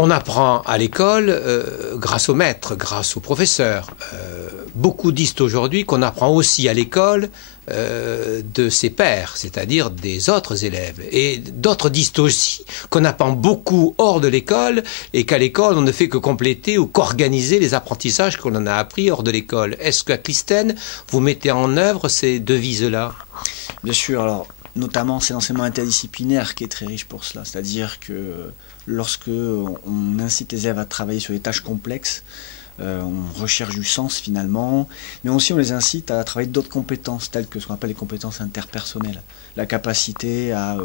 On apprend à l'école grâce aux maîtres, grâce aux professeurs. Beaucoup disent aujourd'hui qu'on apprend aussi à l'école de ses pairs, c'est-à-dire des autres élèves. Et d'autres disent aussi qu'on apprend beaucoup hors de l'école et qu'à l'école, on ne fait que compléter ou qu'organiser les apprentissages qu'on en a appris hors de l'école. Est-ce qu'à Clistène, vous mettez en œuvre ces devises-là? Bien sûr, alors notamment c'est l'enseignement interdisciplinaire qui est très riche pour cela, c'est-à-dire que lorsque on incite les élèves à travailler sur des tâches complexes, on recherche du sens finalement, mais aussi on les incite à travailler d'autres compétences, telles que ce qu'on appelle les compétences interpersonnelles. La capacité à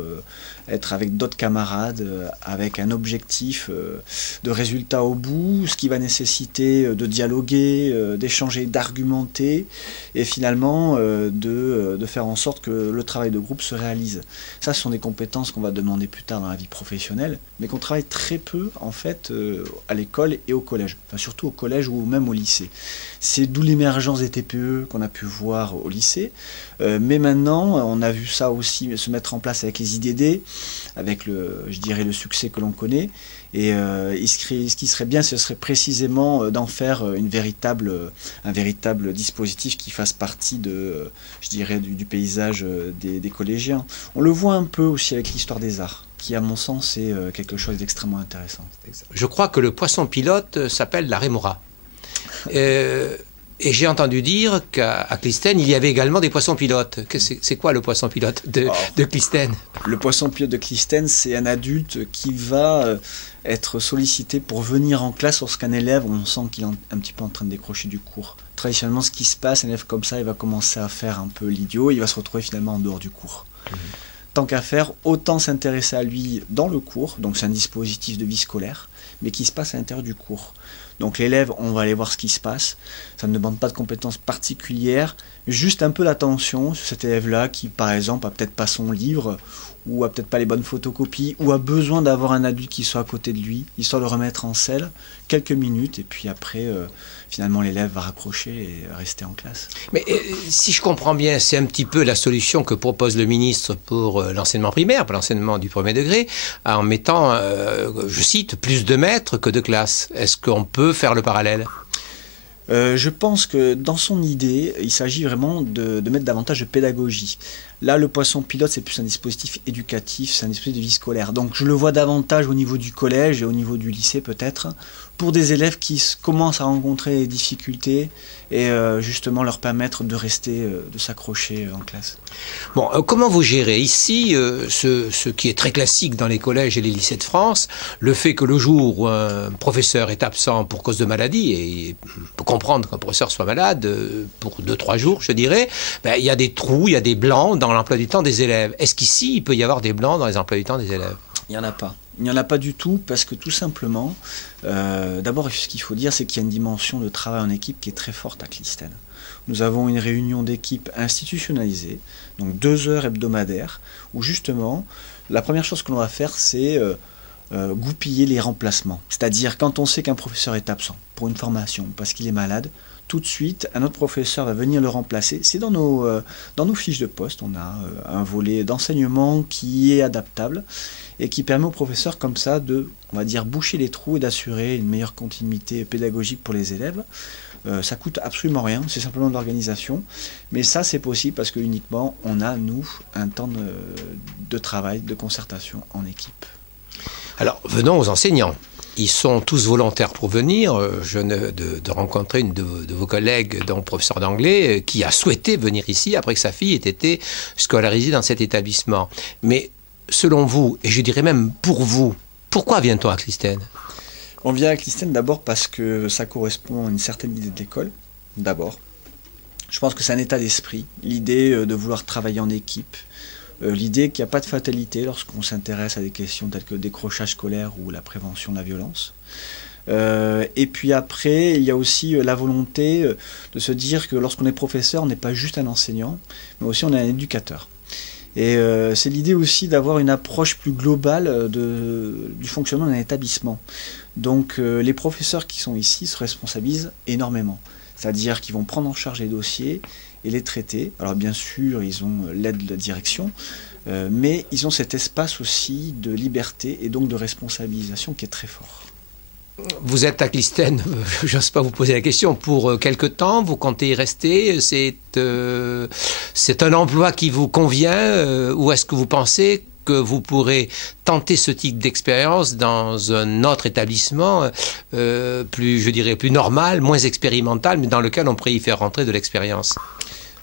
être avec d'autres camarades, avec un objectif de résultat au bout, ce qui va nécessiter de dialoguer, d'échanger, d'argumenter, et finalement de faire en sorte que le travail de groupe se réalise. Ça, ce sont des compétences qu'on va demander plus tard dans la vie professionnelle, mais qu'on travaille très peu en fait à l'école et au collège, enfin surtout au collège ou même au lycée. C'est d'où l'émergence des TPE qu'on a pu voir au lycée, mais maintenant on a vu ça aussi se mettre en place avec les IDD, avec je dirais le succès que l'on connaît, et ce qui serait bien, ce serait précisément d'en faire un véritable dispositif qui fasse partie je dirais, du paysage des collégiens. On le voit un peu aussi avec l'histoire des arts, qui à mon sens est quelque chose d'extrêmement intéressant. Je crois que le poisson pilote s'appelle la rémora. Et j'ai entendu dire qu'à Clistène, il y avait également des poissons pilotes. C'est quoi le poisson pilote de Clistène? Le poisson pilote de Clistène, c'est un adulte qui va être sollicité pour venir en classe lorsqu'un élève, on sent qu'il est un petit peu en train de décrocher du cours. Traditionnellement, ce qui se passe, un élève comme ça, il va commencer à faire un peu l'idiot, il va se retrouver finalement en dehors du cours. Tant qu'à faire, autant s'intéresser à lui dans le cours, donc c'est un dispositif de vie scolaire, mais qui se passe à l'intérieur du cours. Donc l'élève, on va aller voir ce qui se passe, ça ne demande pas de compétences particulières, juste un peu d'attention sur cet élève-là qui, par exemple, a peut-être pas son livre, ou a peut-être pas les bonnes photocopies, ou a besoin d'avoir un adulte qui soit à côté de lui, histoire de le remettre en selle, quelques minutes, et puis après, finalement, l'élève va raccrocher et rester en classe. Mais si je comprends bien, c'est un petit peu la solution que propose le ministre pour l'enseignement primaire, pour l'enseignement du premier degré, en mettant, je cite, plus de maîtres que de classes. Est-ce qu'on peut faire le parallèle ? Je pense que dans son idée, il s'agit vraiment de mettre davantage de pédagogie. Là, le poisson pilote, c'est plus un dispositif éducatif, c'est un dispositif de vie scolaire. Donc je le vois davantage au niveau du collège et au niveau du lycée peut-être, pour des élèves qui commencent à rencontrer des difficultés et justement leur permettre de rester, de s'accrocher en classe. Bon, comment vous gérez ici ce qui est très classique dans les collèges et les lycées de France, le fait que le jour où un professeur est absent pour cause de maladie, et on peut comprendre qu'un professeur soit malade pour 2-3 jours, je dirais, ben, il y a des trous, il y a des blancs dans l'emploi du temps des élèves. Est-ce qu'ici, il peut y avoir des blancs dans les emplois du temps des élèves? Il n'y en a pas. Il n'y en a pas du tout parce que tout simplement, d'abord ce qu'il faut dire, c'est qu'il y a une dimension de travail en équipe qui est très forte à Clistène. Nous avons une réunion d'équipe institutionnalisée, donc 2 heures hebdomadaires, où justement, la première chose que l'on va faire, c'est goupiller les remplacements. C'est-à-dire quand on sait qu'un professeur est absent pour une formation, parce qu'il est malade, tout de suite, un autre professeur va venir le remplacer. C'est dans nos fiches de poste, on a un volet d'enseignement qui est adaptable et qui permet aux professeurs comme ça de, on va dire, boucher les trous et d'assurer une meilleure continuité pédagogique pour les élèves. Ça coûte absolument rien, c'est simplement de l'organisation. Mais ça, c'est possible parce que uniquement, on a, nous, un temps de travail, de concertation en équipe. Alors, venons aux enseignants. Ils sont tous volontaires pour venir. Je venais de rencontrer une de vos collègues, donc professeur d'anglais, qui a souhaité venir ici après que sa fille ait été scolarisée dans cet établissement. Mais selon vous, et je dirais même pour vous, pourquoi vient-on à Clistène ? On vient à Clistène d'abord parce que ça correspond à une certaine idée de l'école, d'abord. Je pense que c'est un état d'esprit, l'idée de vouloir travailler en équipe, l'idée qu'il n'y a pas de fatalité lorsqu'on s'intéresse à des questions telles que le décrochage scolaire ou la prévention de la violence. Et puis après, il y a aussi la volonté de se dire que lorsqu'on est professeur, on n'est pas juste un enseignant, mais aussi on est un éducateur. Et c'est l'idée aussi d'avoir une approche plus globale du fonctionnement d'un établissement. Donc les professeurs qui sont ici se responsabilisent énormément. C'est-à-dire qu'ils vont prendre en charge les dossiers et les traiter. Alors bien sûr, ils ont l'aide de la direction, mais ils ont cet espace aussi de liberté et donc de responsabilisation qui est très fort. Vous êtes à Clistène, j'ose pas vous poser la question, pour quelque temps, vous comptez y rester, c'est un emploi qui vous convient, ou est-ce que vous pensez que vous pourrez tenter ce type d'expérience dans un autre établissement plus, je dirais, plus normal, moins expérimental, mais dans lequel on pourrait y faire rentrer de l'expérience?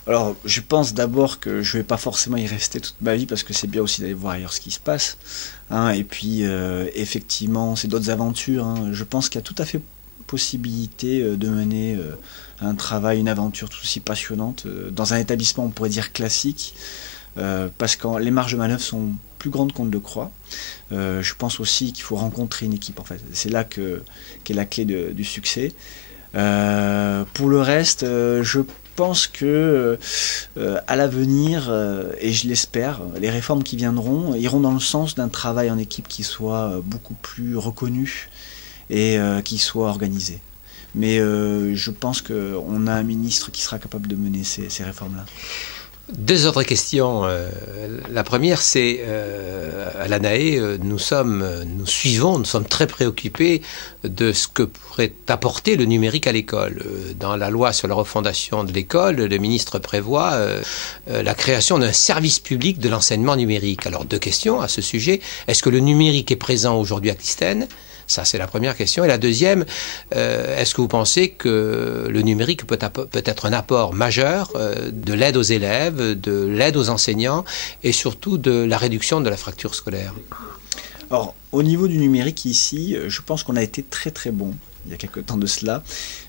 Alors, je pense d'abord que je ne vais pas forcément y rester toute ma vie parce que c'est bien aussi d'aller voir ailleurs ce qui se passe. Hein, et puis, effectivement, c'est d'autres aventures. Hein. Je pense qu'il y a tout à fait possibilité de mener un travail, une aventure tout aussi passionnante dans un établissement, on pourrait dire classique, parce que les marges de manœuvre sont plus grandes qu'on ne le croit. Je pense aussi qu'il faut rencontrer une équipe, en fait. C'est là qu'est la clé du succès. Pour le reste, je pense que à l'avenir, et je l'espère, les réformes qui viendront iront dans le sens d'un travail en équipe qui soit beaucoup plus reconnu et qui soit organisé. Mais je pense qu'on a un ministre qui sera capable de mener ces réformes-là. Deux autres questions. La première, c'est à l'ANAE, nous sommes très préoccupés de ce que pourrait apporter le numérique à l'école. Dans la loi sur la refondation de l'école, le ministre prévoit la création d'un service public de l'enseignement numérique. Alors, deux questions à ce sujet. Est-ce que le numérique est présent aujourd'hui à Clistène ? Ça, c'est la première question. Et la deuxième, est-ce que vous pensez que le numérique peut être un apport majeur de l'aide aux élèves, de l'aide aux enseignants et surtout de la réduction de la fracture scolaire? Alors, au niveau du numérique ici, je pense qu'on a été très très bon il y a quelques temps de cela,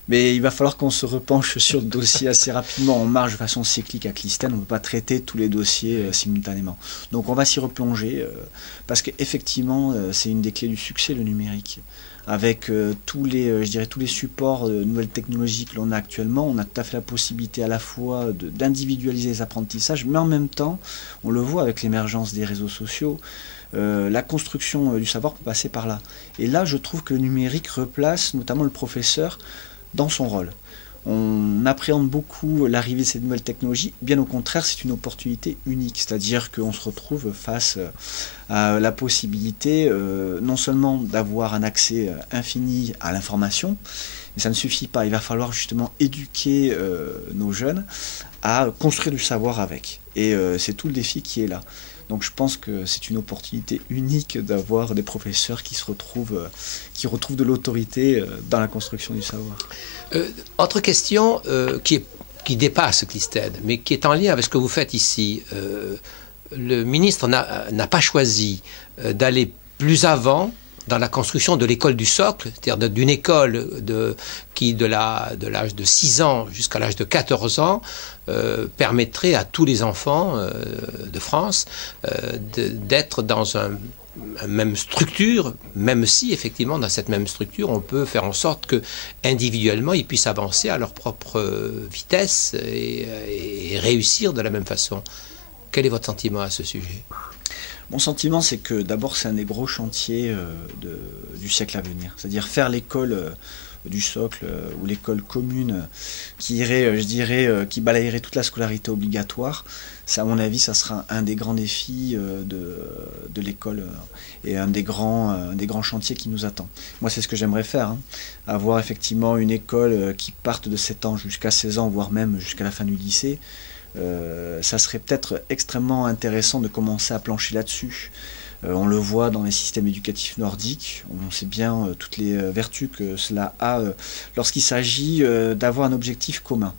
mais il va falloir qu'on se repenche sur le dossier assez rapidement. On marche de façon cyclique à Clistène, on ne peut pas traiter tous les dossiers simultanément. Donc on va s'y replonger, parce qu'effectivement, c'est une des clés du succès, le numérique. Avec tous les supports de nouvelles technologies que l'on a actuellement, on a tout à fait la possibilité à la fois d'individualiser les apprentissages, mais en même temps, on le voit avec l'émergence des réseaux sociaux, la construction du savoir peut passer par là. Et là, je trouve que le numérique replace notamment le professeur dans son rôle. On appréhende beaucoup l'arrivée de ces nouvelles technologies. Bien au contraire, c'est une opportunité unique. C'est-à-dire qu'on se retrouve face à la possibilité non seulement d'avoir un accès infini à l'information, mais ça ne suffit pas. Il va falloir justement éduquer nos jeunes à construire du savoir avec. Et c'est tout le défi qui est là. Donc je pense que c'est une opportunité unique d'avoir des professeurs qui retrouvent de l'autorité dans la construction du savoir. Autre question qui dépasse Clistène, mais qui est en lien avec ce que vous faites ici. Le ministre n'a pas choisi d'aller plus avant dans la construction de l'école du socle, c'est-à-dire d'une école qui, de l'âge de 6 ans jusqu'à l'âge de 14 ans, permettrait à tous les enfants de France d'être dans une même structure, même si, effectivement, dans cette même structure, on peut faire en sorte que, individuellement, ils puissent avancer à leur propre vitesse et réussir de la même façon. Quel est votre sentiment à ce sujet ? Mon sentiment, c'est que d'abord, c'est un des gros chantiers du siècle à venir. C'est-à-dire faire l'école du socle ou l'école commune qui irait, qui balayerait toute la scolarité obligatoire. Ça, à mon avis, ça sera un des grands défis de l'école et un des grands chantiers qui nous attend. Moi, c'est ce que j'aimerais faire, hein. Avoir effectivement une école qui parte de 7 ans jusqu'à 16 ans, voire même jusqu'à la fin du lycée. Ça serait peut-être extrêmement intéressant de commencer à plancher là-dessus. On le voit dans les systèmes éducatifs nordiques, on sait bien toutes les vertus que cela a lorsqu'il s'agit d'avoir un objectif commun.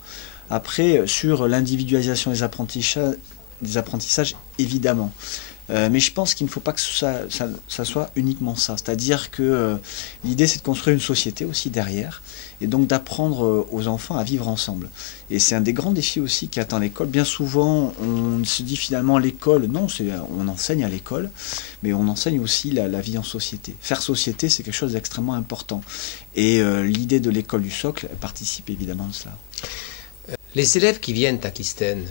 Après, sur l'individualisation des apprentissages, évidemment. Mais je pense qu'il ne faut pas que ça soit uniquement ça. C'est-à-dire que l'idée, c'est de construire une société aussi derrière, et donc d'apprendre aux enfants à vivre ensemble. Et c'est un des grands défis aussi qui attend l'école. Bien souvent, on se dit finalement l'école, non, on enseigne à l'école, mais on enseigne aussi la vie en société. Faire société, c'est quelque chose d'extrêmement important. Et l'idée de l'école du socle participe évidemment de cela. Les élèves qui viennent à Clistène,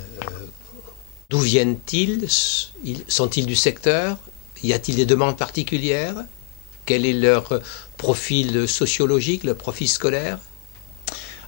d'où viennent-ils? Sont-ils du secteur? Y a-t-il des demandes particulières? Quel est leur profil sociologique, leur profil scolaire?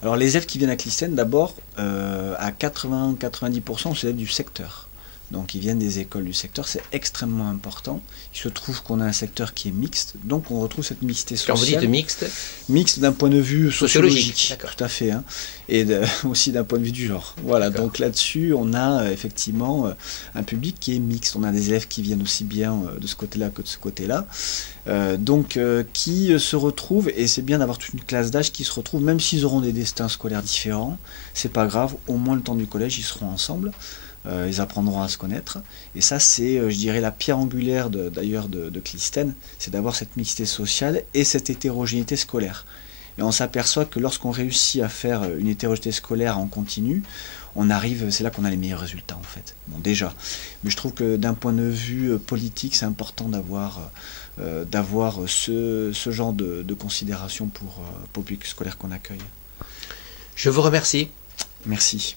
Alors les élèves qui viennent à Clistène, d'abord, à 80-90%, sont élèves du secteur. donc ils viennent des écoles du secteur, c'est extrêmement important. Il se trouve qu'on a un secteur qui est mixte, donc on retrouve cette mixité sociale. Quand vous dites mixte? Mixte d'un point de vue sociologique, tout à fait, hein, et aussi d'un point de vue du genre. Voilà, donc là-dessus, on a effectivement un public qui est mixte. On a des élèves qui viennent aussi bien de ce côté-là que de ce côté-là, qui se retrouvent, et c'est bien d'avoir toute une classe d'âge qui se retrouve, même s'ils auront des destins scolaires différents, c'est pas grave, au moins le temps du collège, ils seront ensemble. Ils apprendront à se connaître. Et ça, c'est, je dirais, la pierre angulaire d'ailleurs de Clisthène, c'est d'avoir cette mixité sociale et cette hétérogénéité scolaire. Et on s'aperçoit que lorsqu'on réussit à faire une hétérogénéité scolaire en continu, on arrive, c'est là qu'on a les meilleurs résultats en fait. Bon, déjà. Mais je trouve que d'un point de vue politique, c'est important d'avoir ce genre de considération pour le public scolaire qu'on accueille. Je vous remercie. Merci.